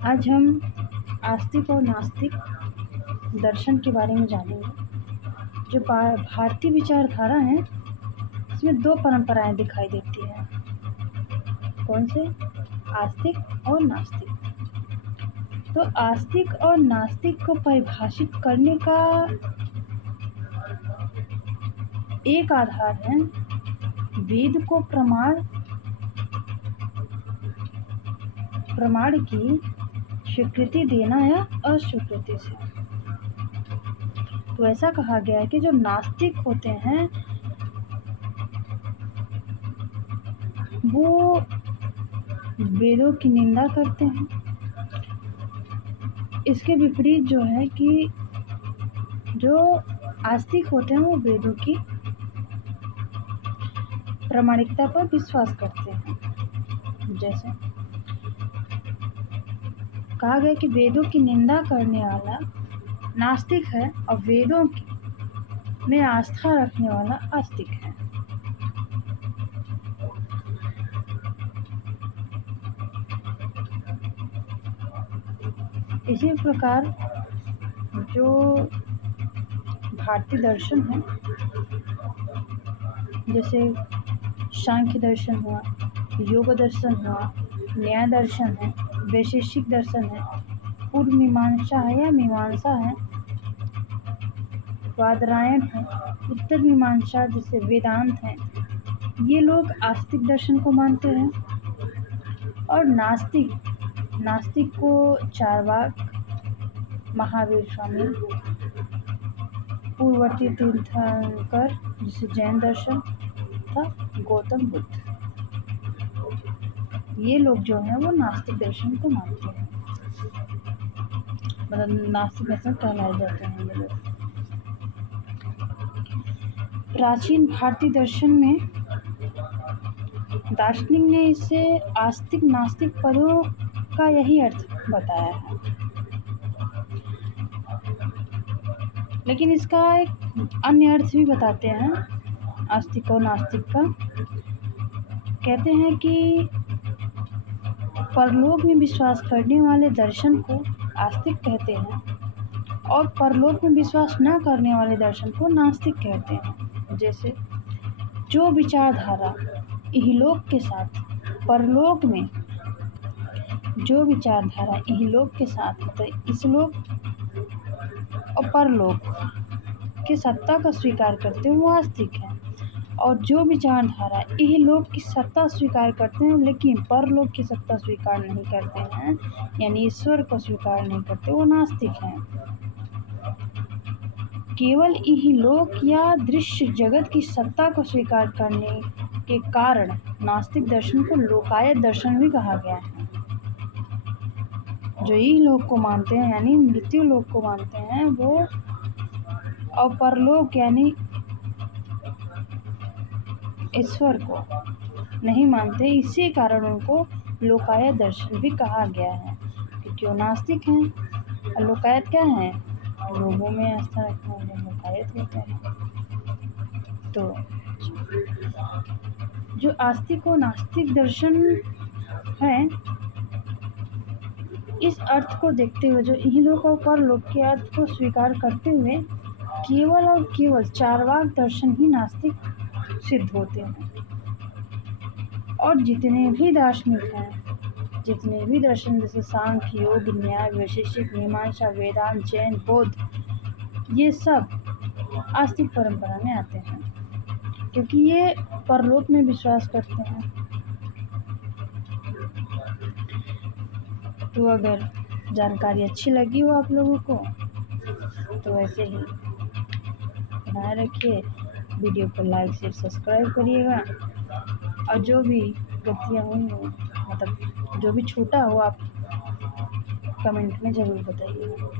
आज हम आस्तिक और नास्तिक दर्शन के बारे में जानेंगे। जो भारतीय विचारधारा है, इसमें दो परंपराएं दिखाई देती हैं। कौन से? आस्तिक और नास्तिक। तो आस्तिक और नास्तिक को परिभाषित करने का एक आधार है वेद को प्रमाण की स्वीकृति देना या अस्वीकृति से। तो ऐसा कहा गया है कि जो नास्तिक होते हैं वो वेदों की निंदा करते हैं। इसके विपरीत जो है कि जो आस्तिक होते हैं वो वेदों की प्रामाणिकता पर विश्वास करते हैं। जैसे कहा गया कि वेदों की निंदा करने वाला नास्तिक है और वेदों में आस्था रखने वाला आस्तिक है। इसी प्रकार जो भारतीय दर्शन है, जैसे सांख्य दर्शन हुआ, योग दर्शन हुआ, न्याय दर्शन है, वैशेषिक दर्शन है, पूर्व मीमांसा है या मीमांसा है, वादरायण है, उत्तर मीमांसा जैसे वेदांत है, ये लोग आस्तिक दर्शन को मानते हैं। और नास्तिक को चार्वाक, महावीर स्वामी, पूर्ववर्ती तीर्थंकर जैसे जैन दर्शन था, गौतम बुद्ध, ये लोग जो हैं वो नास्तिक दर्शन को मानते हैं। मतलब नास्तिक दर्शन कहलाए जाते हैं ये लोग। प्राचीन भारतीय दर्शन में दार्शनिक ने इसे आस्तिक नास्तिक पदों का यही अर्थ बताया है। लेकिन इसका एक अन्य अर्थ भी बताते हैं आस्तिक और नास्तिक का। कहते हैं कि परलोक में विश्वास करने वाले दर्शन को आस्तिक कहते हैं और परलोक में विश्वास न करने वाले दर्शन को नास्तिक कहते हैं। जैसे जो विचारधारा इहलोक के साथ परलोक में, जो विचारधारा इहलोक के साथ मतलब इसलोक और परलोक की सत्ता का स्वीकार करते हैं वो आस्तिक है। और जो विचारधारा इहलोक की सत्ता स्वीकार करते हैं लेकिन परलोक की सत्ता स्वीकार नहीं करते हैं, यानी ईश्वर को स्वीकार नहीं करते, वो नास्तिक हैं। केवल इहलोक या दृश्य जगत की सत्ता को स्वीकार करने के कारण नास्तिक दर्शन को लोकायत दर्शन भी कहा गया है। जो इहलोक को मानते हैं यानी मृत्यु लोक को मानते हैं वो, और परलोक यानी ईश्वर को नहीं मानते, इसी कारण उनको लोकायत दर्शन भी कहा गया है। क्योंकि वो नास्तिक हैं और लोकायत क्या है? लोगों में आस्था रखने वाले लोकायत होते हैं। तो जो आस्तिक और नास्तिक दर्शन है, इस अर्थ को देखते हुए, जो इहलोक और परलोक के अर्थ को स्वीकार करते हुए केवल और केवल चार्वाक दर्शन ही नास्तिक सिद्ध होते हैं। और जितने भी दार्शनिक हैं, जितने भी दर्शन जैसे सांख्य, योग, न्याय, वैशेषिक, मीमांसा, वेदांत, जैन, बौद्ध, ये सब आस्तिक परंपरा में आते हैं क्योंकि ये परलोक में विश्वास करते हैं। तो अगर जानकारी अच्छी लगी हो आप लोगों को तो ऐसे ही बनाए रखिए, वीडियो को लाइक शेयर सब्सक्राइब करिएगा। और जो भी गलतियाँ हुई हो, मतलब जो भी छूटा हो, आप कमेंट में ज़रूर बताइएगा।